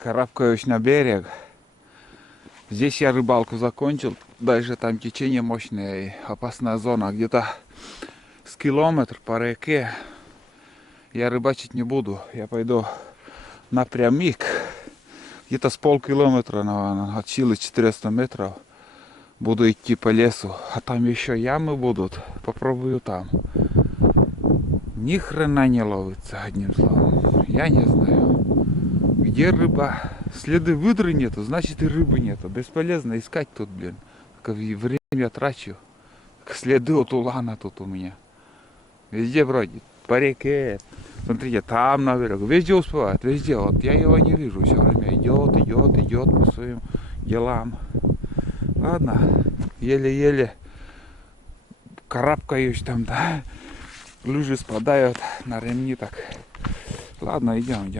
Карабкаюсь на берег. Здесь я рыбалку закончил. Дальше там течение мощное и опасная зона. Где-то с километр по реке я рыбачить не буду. Я пойду напрямик. Где-то с полкилометра, наверное, от силы 400 метров. Буду идти по лесу. А там еще ямы будут. Попробую там. Ни хрена не ловится, одним словом. Я не знаю. Где рыба? Следы выдры нету, значит и рыбы нету. Бесполезно искать тут, блин. Как время трачу. Как следы от улана тут у меня. Везде вроде. По реке. Смотрите, там на берегу. Везде успевает, везде. Вот я его не вижу все время. Идет по своим делам. Ладно. Еле-еле карабкаюсь там, да. Лыжи спадают на ремни так. Ладно, идем.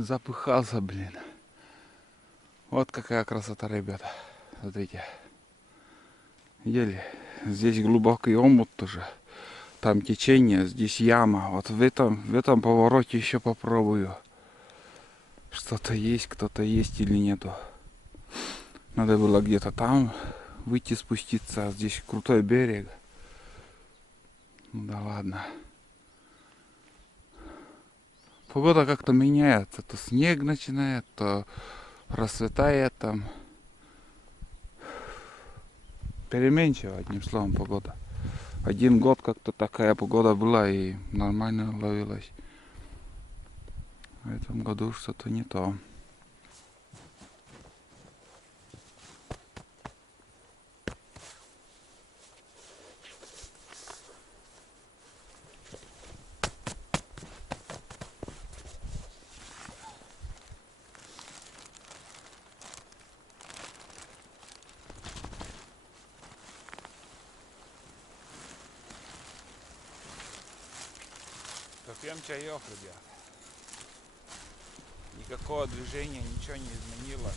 Запыхался, блин. Вот какая красота, ребята. Смотрите. Еле. Здесь глубокий омут тоже. Там течение, здесь яма. Вот в этом повороте еще попробую. Что-то есть, кто-то есть или нету. Надо было где-то там выйти, спуститься. А здесь крутой берег. Ну да ладно. Погода как-то меняется. То снег начинает, то расцветает там. Переменчиво, одним словом, погода. Один год как-то такая погода была и нормально ловилась. В этом году что-то не то. Попьем чаек, ребят. Никакого движения, ничего не изменилось.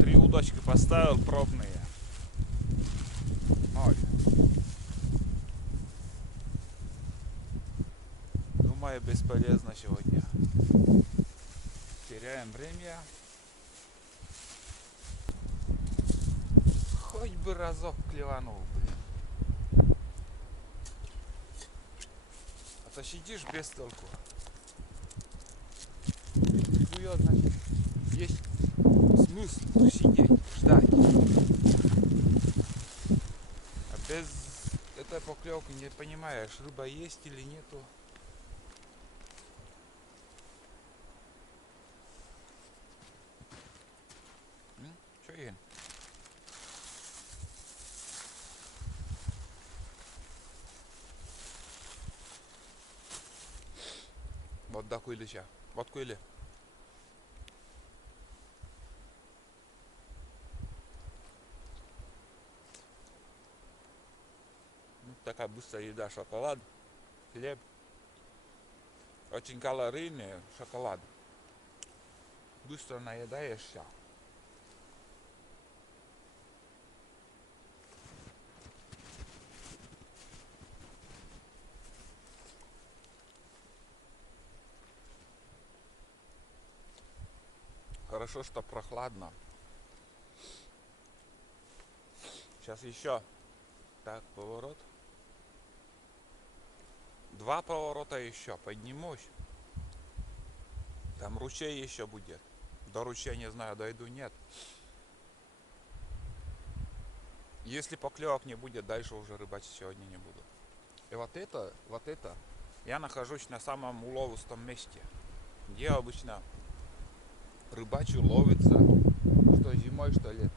Три удочки поставил пробные. Ой. Думаю, бесполезно сегодня. Теряем время. Хоть бы разок клеванул, блин. А то сидишь без толку. Клюет, значит, есть смысл сидеть, ждать. А без этой поклевки не понимаешь, рыба есть или нету. Что ем? Вот такой леща. Вот куйли. Ну, такая быстрая еда, шоколад, хлеб. Очень калорийный шоколад. Быстро наедаешься. Хорошо, что прохладно. Сейчас еще. Так, поворот. 2 поворота еще, поднимусь. Там ручей еще будет. До ручья не знаю, дойду, нет. Если поклевок не будет, дальше уже рыбачить сегодня не буду. И вот это, я нахожусь на самом уловистом месте, где обычно рыбачу ловится, что зимой, что летом.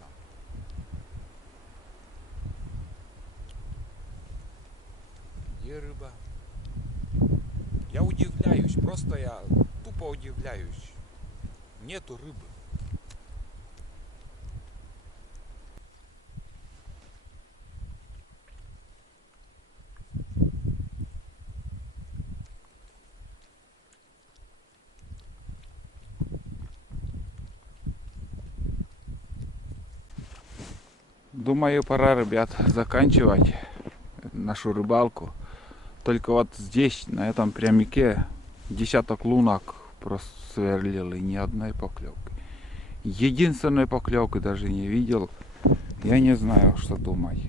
Где рыба? Я удивляюсь, просто я тупо удивляюсь. Нету рыбы. Думаю, пора, ребят, заканчивать нашу рыбалку. Только вот здесь, на этом прямике, десяток лунок просверлил и ни одной поклевки. Единственной поклевки даже не видел. Я не знаю, что думать.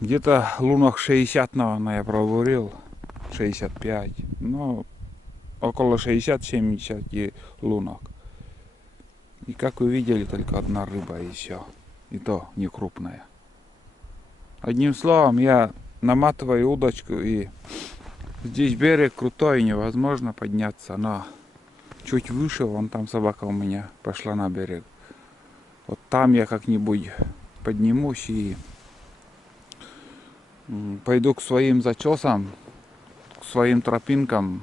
Где-то лунок 60, наверное, я пробурил. 65. Ну, около 60-70 лунок. И как вы видели, только одна рыба еще. И то не крупная. Одним словом, я наматываю удочку, и здесь берег крутой, невозможно подняться, но чуть выше, вон там собака у меня пошла на берег. Вот там я как-нибудь поднимусь и пойду к своим зачесам, к своим тропинкам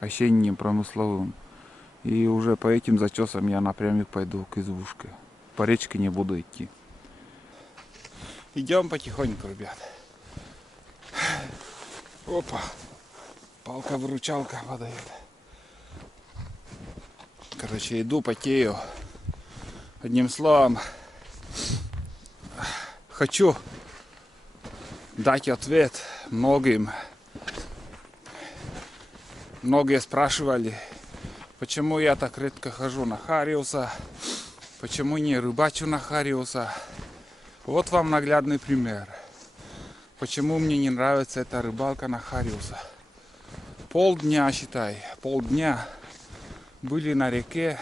осенним промысловым. И уже по этим зачесам я напрямик пойду к избушке. По речке не буду идти. Идем потихоньку, ребят. Опа. Палка-выручалка падает. Короче, иду, потею. Одним словом, хочу дать ответ многим. Многие спрашивали, почему я так редко хожу на Хариуса, почему не рыбачу на Хариуса. Вот вам наглядный пример. Почему мне не нравится эта рыбалка на Хариуса. Полдня, считай, полдня были на реке,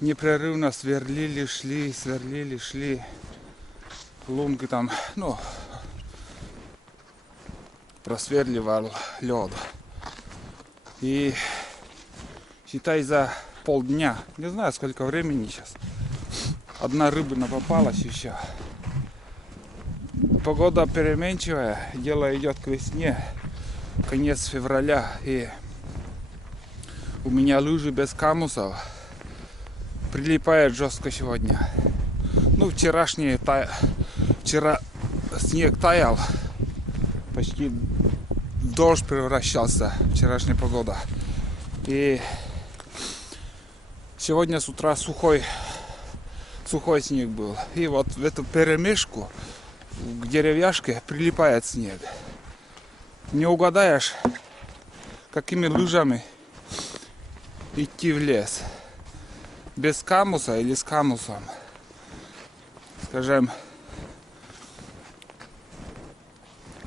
непрерывно сверлили, шли. Лунки там, ну, просверливал лед. И считай, за полдня, не знаю сколько времени сейчас, одна рыбина попалась еще. Погода переменчивая, дело идет к весне, конец февраля, и у меня лыжи без камусов, прилипает жестко сегодня. Ну, вчера снег таял, почти в дождь превращался, вчерашняя погода. И сегодня с утра сухой снег был. И вот в эту перемешку к деревяшке прилипает снег. Не угадаешь, какими лыжами идти в лес. Без камуса или с камусом. Скажем,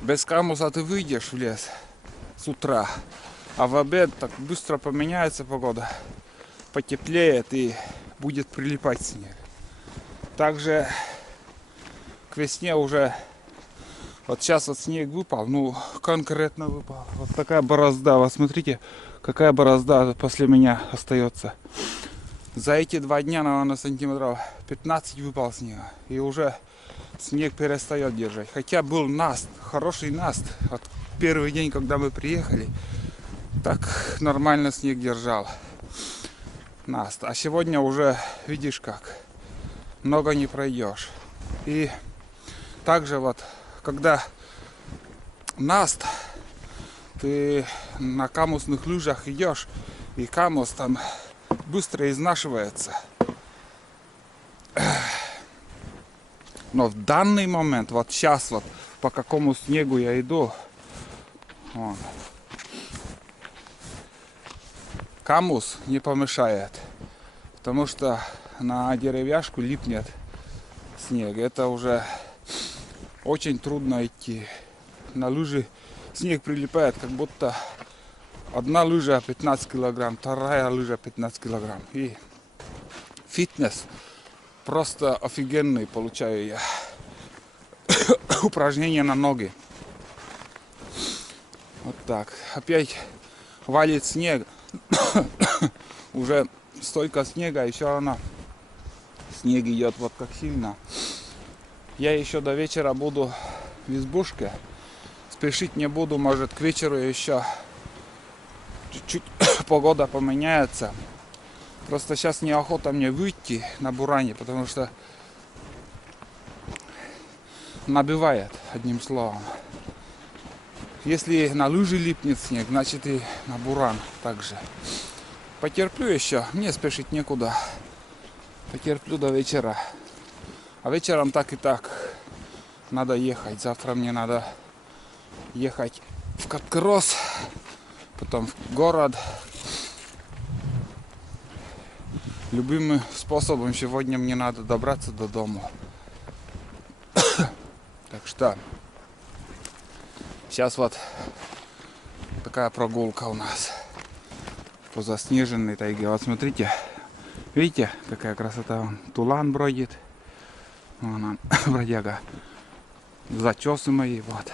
без камуса ты выйдешь в лес с утра, а в обед так быстро поменяется погода, потеплеет и будет прилипать снег. Также к весне уже, вот сейчас вот снег выпал, ну конкретно выпал. Вот такая борозда, вот смотрите, какая борозда после меня остается. За эти 2 дня, наверное, сантиметров 15 выпал снега. И уже снег перестает держать. Хотя был наст, хороший наст. Вот первый день, когда мы приехали, так нормально снег держал. Наст. А сегодня уже, видишь как, много не пройдешь. И также вот, когда наст, ты на камусных лыжах идешь, и камус там быстро изнашивается. Но в данный момент, вот сейчас вот по какому снегу я иду, вон, камус не помешает, потому что на деревяшку липнет снег. Это уже очень трудно идти. на лыжи снег прилипает, как будто одна лыжа 15 килограмм, вторая лыжа 15 килограмм. И фитнес просто офигенный получаю я. Упражнения на ноги. Вот так. Опять валит снег. Уже столько снега, и все равно снег идет вот как сильно. Я еще до вечера буду в избушке. Спешить не буду, может к вечеру еще чуть-чуть погода поменяется. Просто сейчас неохота мне выйти на буране, потому что набивает, одним словом. Если на лыжи липнет снег, значит и на буран также. Потерплю еще, мне спешить некуда. Потерплю до вечера. А вечером так и так надо ехать. Завтра мне надо ехать в Капкросс, потом в город. Любым способом сегодня мне надо добраться до дома. Так что сейчас вот такая прогулка у нас по заснеженной тайге. Вот смотрите, видите, какая красота. Вон тулан бродит. Вон он, бродяга. Зачесы мои, вот.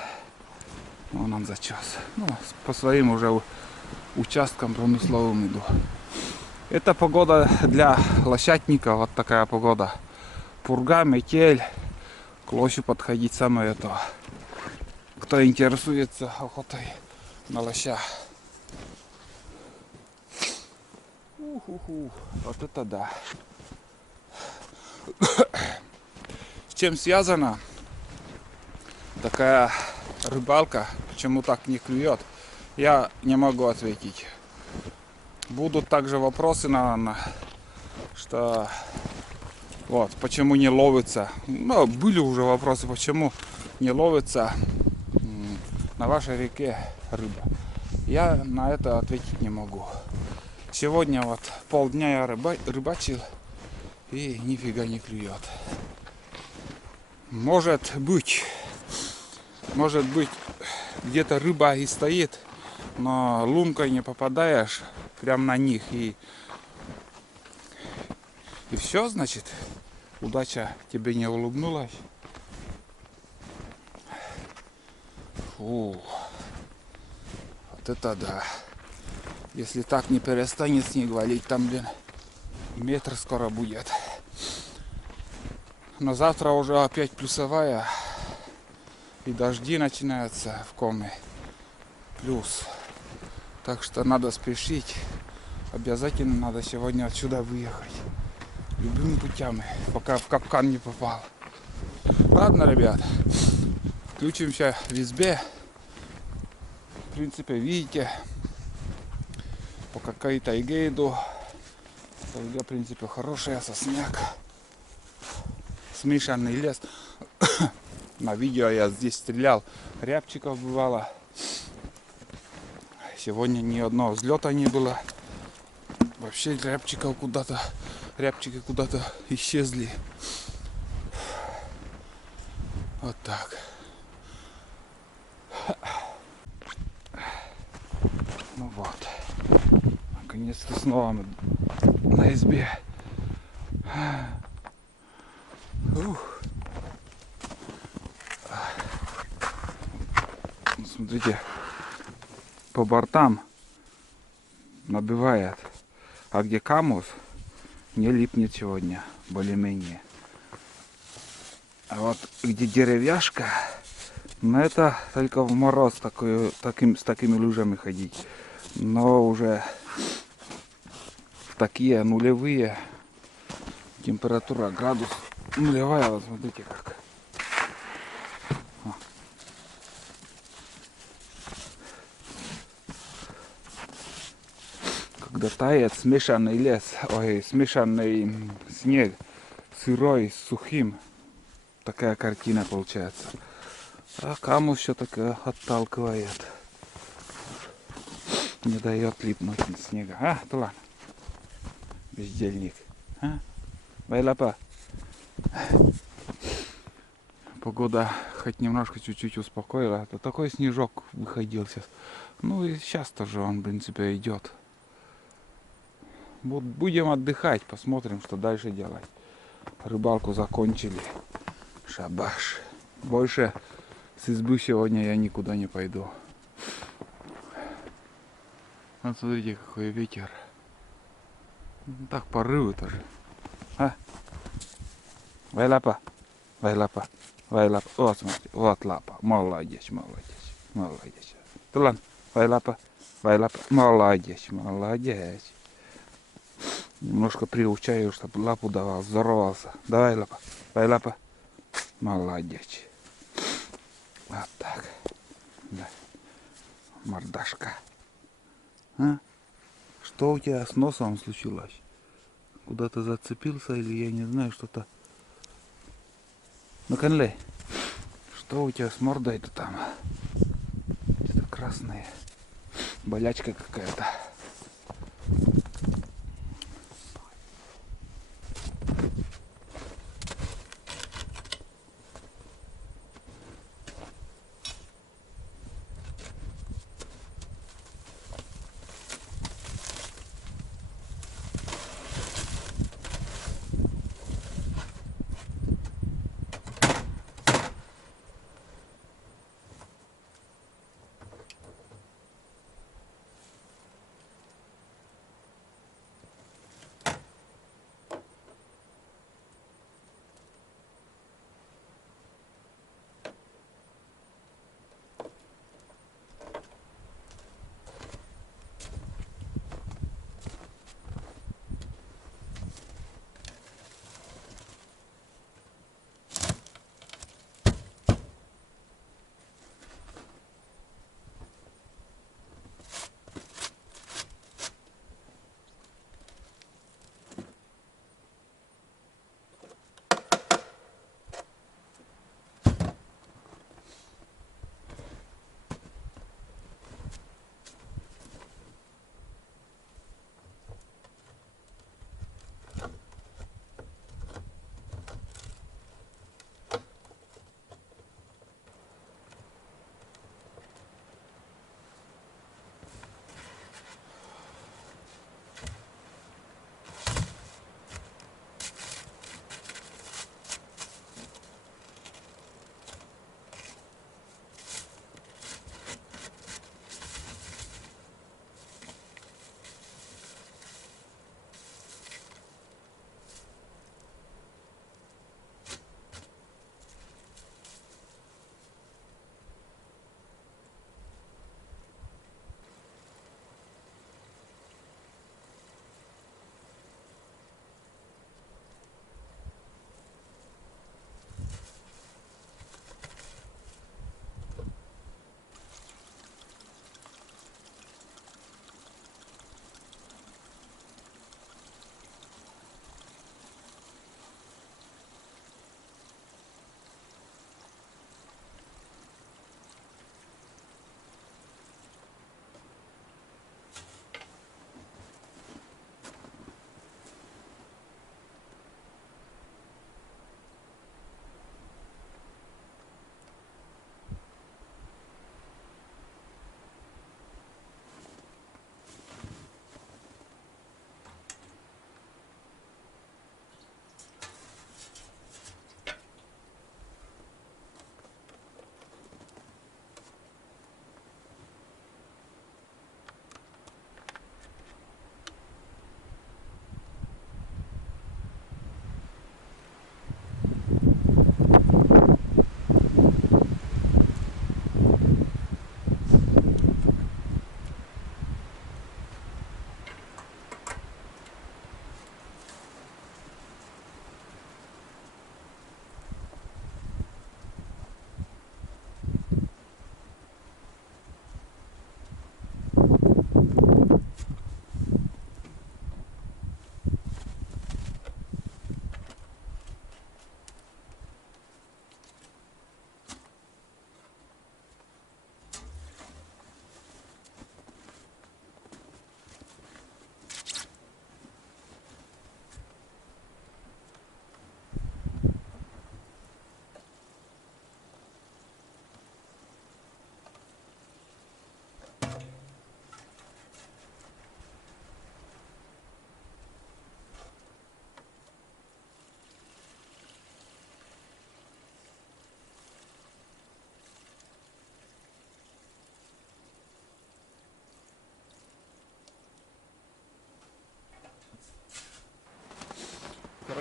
Вон он зачес. Ну, по своим уже участкам промысловым иду. Это погода для лошадника, вот такая погода. Пурга, метель, к лосю подходить самое то. Кто интересуется охотой на лося. Вот это да. С чем связана такая рыбалка? Почему так не клюет? Я не могу ответить. Будут также вопросы, наверное, что вот, почему не ловится. Ну, были уже вопросы, почему не ловится на вашей реке рыба. Я на это ответить не могу. Сегодня вот полдня я рыбачил и нифига не клюет. Может быть, где-то рыба и стоит, но лункой не попадаешь прям на них, и все, значит, удача тебе не улыбнулась. Фу, вот это да. Если так не перестанет снег валить, там, блин, метр скоро будет. Но завтра уже опять плюсовая, и дожди начинаются в Коми. Плюс. Так что надо спешить. Обязательно надо сегодня отсюда выехать. Любыми путями, пока в капкан не попал. Ладно, ребят. Включимся в избе. В принципе, видите, по какой тайге иду. Тайга, в принципе, хорошая, сосняк. Смешанный лес. На видео я здесь стрелял. Рябчиков бывало. Сегодня ни одного взлета не было. Вообще рябчики куда-то исчезли. Вот так. Ну вот. Наконец-то снова мы на избе. Ух. Смотрите, по бортам набивает. А где камус, не липнет сегодня, более-менее. А вот где деревяшка, ну это только в мороз с такими лыжами ходить. Но уже в такие нулевые, температура градус нулевая, вот смотрите как. Когда тает смешанный лес, смешанный снег, сырой, с сухим, такая картина получается. А камус все-таки отталкивает, не дает липнуть снега. А, Тулан, бездельник. А? Байлапа. Погода хоть немножко чуть-чуть успокоила. Это такой снежок выходил сейчас. Ну и сейчас тоже он, в принципе, идет. Будем отдыхать, посмотрим, что дальше делать. Рыбалку закончили. Шабаш. Больше с избы сегодня я никуда не пойду. Вот смотрите, какой ветер. Так порывы тоже. А? Vai лапа. Vai лапа. Vai лапа. Вот смотри. Вот лапа. Молодец, молодец. Молодец. Тулан. Vai лапа. Vai лапа. Молодец, молодец. Немножко приучаю, чтобы лапу давал. Здоровался. Давай лапа. Vai лапа. Молодец. Вот так. Да. Мордашка. А? Что у тебя с носом случилось? Куда-то зацепился или я не знаю, что-то. Ну, Канлей, что у тебя с мордой-то там? Что-то красное. Болячка какая-то.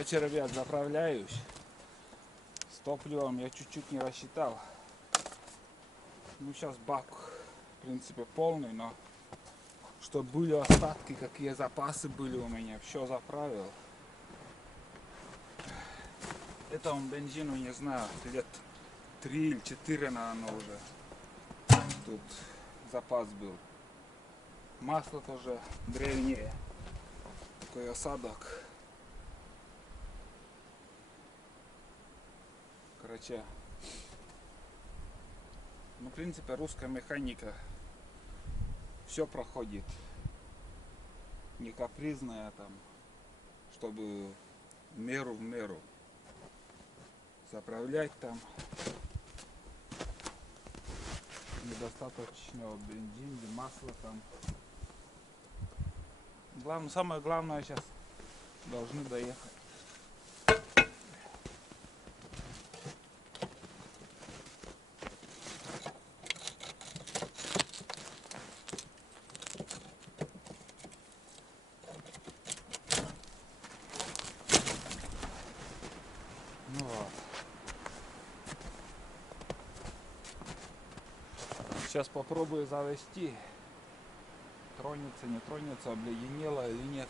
Короче, ребят, заправляюсь. С топливом я чуть-чуть не рассчитал. Ну, сейчас бак, в принципе, полный, но чтобы были остатки, какие запасы были у меня, все заправил. Этому бензину, не знаю, лет 3 или 4, наверное, уже тут запас был. Масло тоже древнее. Такой осадок. Короче, ну, в принципе, русская механика все проходит. Не капризная там, чтобы в меру заправлять там. Недостаточно бензина, масла там. Самое главное сейчас должны доехать. Ну вот. Сейчас попробую завести. Тронется, не тронется, обледенело или нет.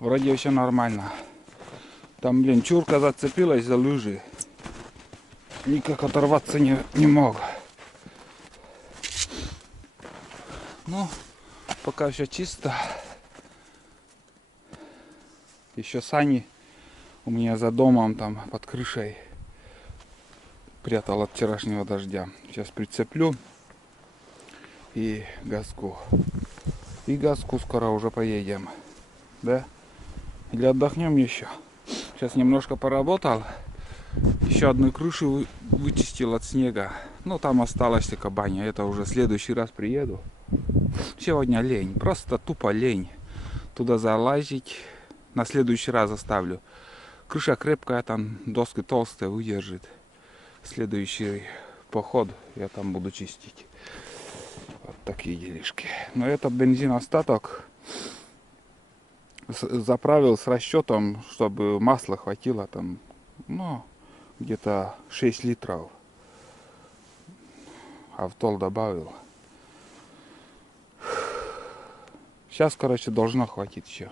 Вроде еще нормально. Там, блин, чурка зацепилась за лыжи. Никак оторваться не мог. Ну, пока все чисто. Еще сани у меня за домом там под крышей прятал от вчерашнего дождя. Сейчас прицеплю и газку. И газку скоро уже поедем. Да? Или отдохнем еще? Сейчас немножко поработал. Еще одну крышу вычистил от снега. Ну там осталась только баня. Это уже в следующий раз приеду. Сегодня лень. Просто тупо лень. Туда залазить. На следующий раз оставлю. Крыша крепкая, там доски толстые, выдержит. Следующий поход я там буду чистить. Вот такие делишки. Но этот бензин остаток заправил с расчетом, чтобы масла хватило там, ну, где-то 6 литров. А в тол добавил. Сейчас, короче, должно хватить еще.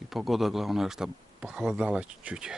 И погода, главное, чтобы похолодало чуть-чуть.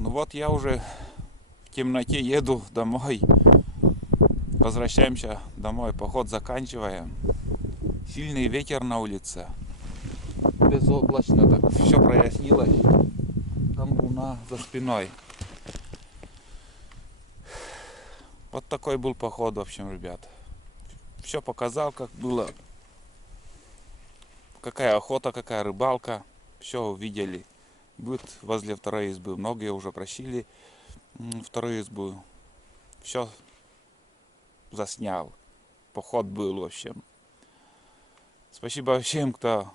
Ну вот я уже в темноте еду домой. Возвращаемся домой. Поход заканчиваем. Сильный ветер на улице. Безоблачно так. Все прояснилось. Там луна за спиной. Вот такой был поход, в общем, ребят. Все показал, как было. Какая охота, какая рыбалка. Все увидели. Будет возле второй избы. Многие уже просили вторую избу. Все заснял. Поход был, в общем. Спасибо всем, кто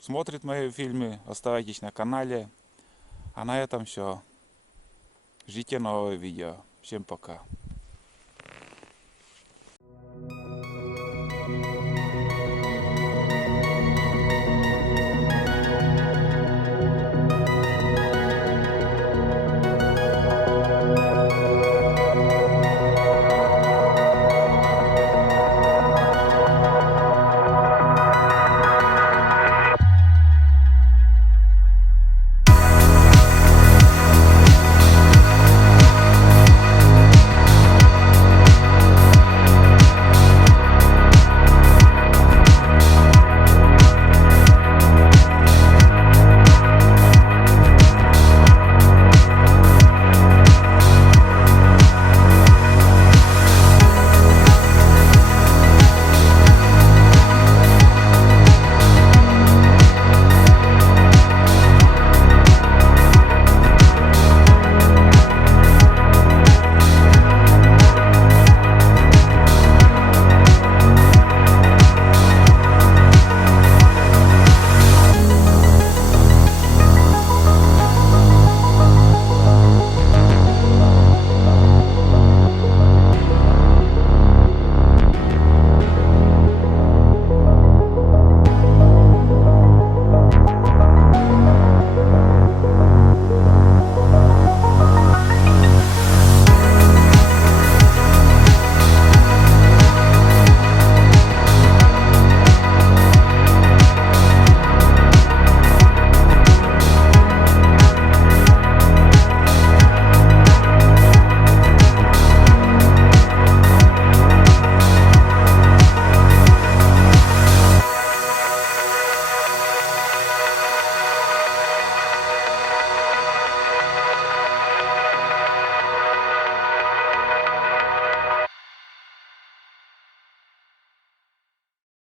смотрит мои фильмы. Оставайтесь на канале. А на этом все. Ждите нового видео. Всем пока.